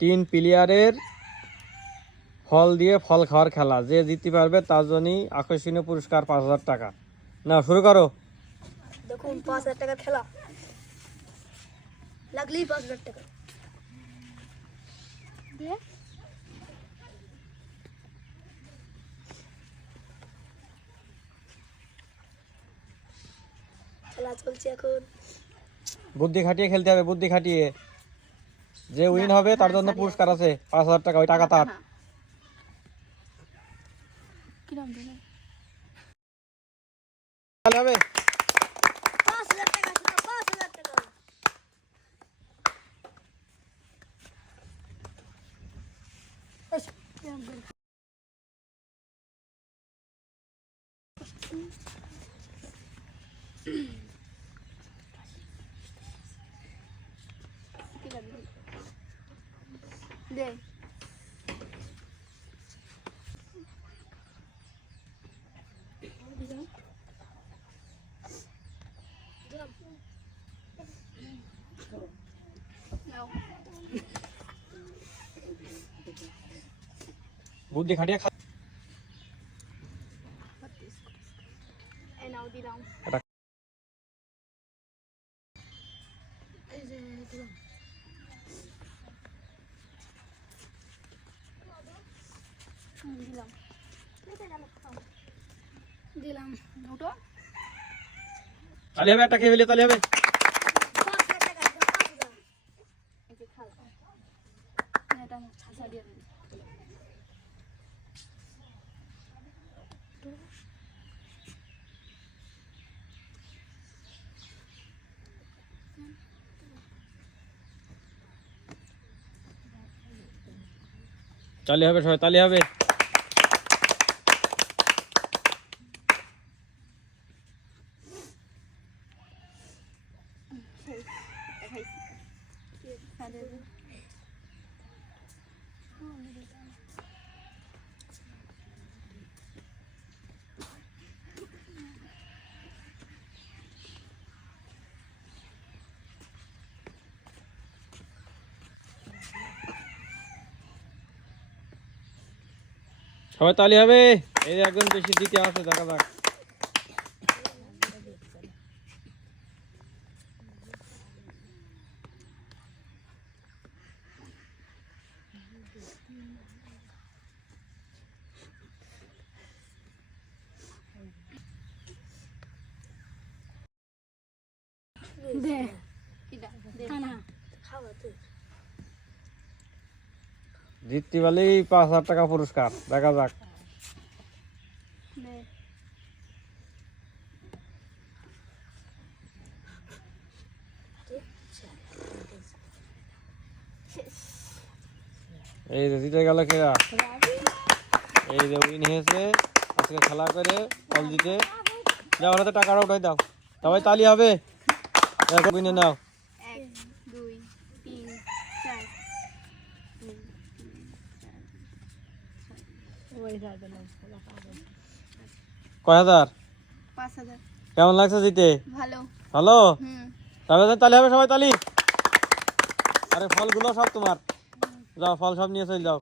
3 প্লেয়ারের ফল দিয়ে ফল খাওয়ার খেলা, যে জিততে পারবে তার জন্যই আকর্ষণীয় পুরস্কার 5000 টাকা। না শুরু করো। দেখুন 5000 টাকার খেলা, লাগলেই 5000 টাকা দিয়ে খেলা চলছে এখন। বুদ্ধি খাটিয়ে খেলতে হবে, বুদ্ধি খাটিয়ে। যে উইন হবে তার জন্য পুরস্কার আছে 5000 টাকা, ওই টাকা তার। কিরম দিলে তাহলে হবে 5000 টাকা, 5000 টাকা। দে বুদ্ধি খাটিয়ে খা। এই নাও দিলাম। এটা এই যে দিলাম। দিলাম দিলাম দুটো। তাহলে হবে, একটা খেয়ে ফেলে তাহলে হবে। 5000 টাকা, 5000। এই যে খাও, এটা ছাছা দিয়ে দিন। তাহলে হবে সবাই, তাহলে হবে। সবাই তালি হবে। এই যে একজন বেশি দিতে আছে, দেখা যাক। দে কিডা দে না খাওয়া তুই। জিততে পারলেই 5000 টাকা পুরস্কার, দেখা যাক। দে এই যে জিতে গেল কেরা, এই যে উইন হয়েছে আজকে খেলা করে ফল জিতে। যাও হাতে টাকাটা উঠাই দাও, সবাই তালি হবে। দেখো উইনে নাও। 1 2 3 4 কয় হাজার? 5000। কেমন লাগছে জিতে? ভালো ভালো। হুম তাহলে তালি হবে, সবাই তালি। আরে ফলগুলো সব তোমার, যাও ফল সব নিয়ে চলে যাও।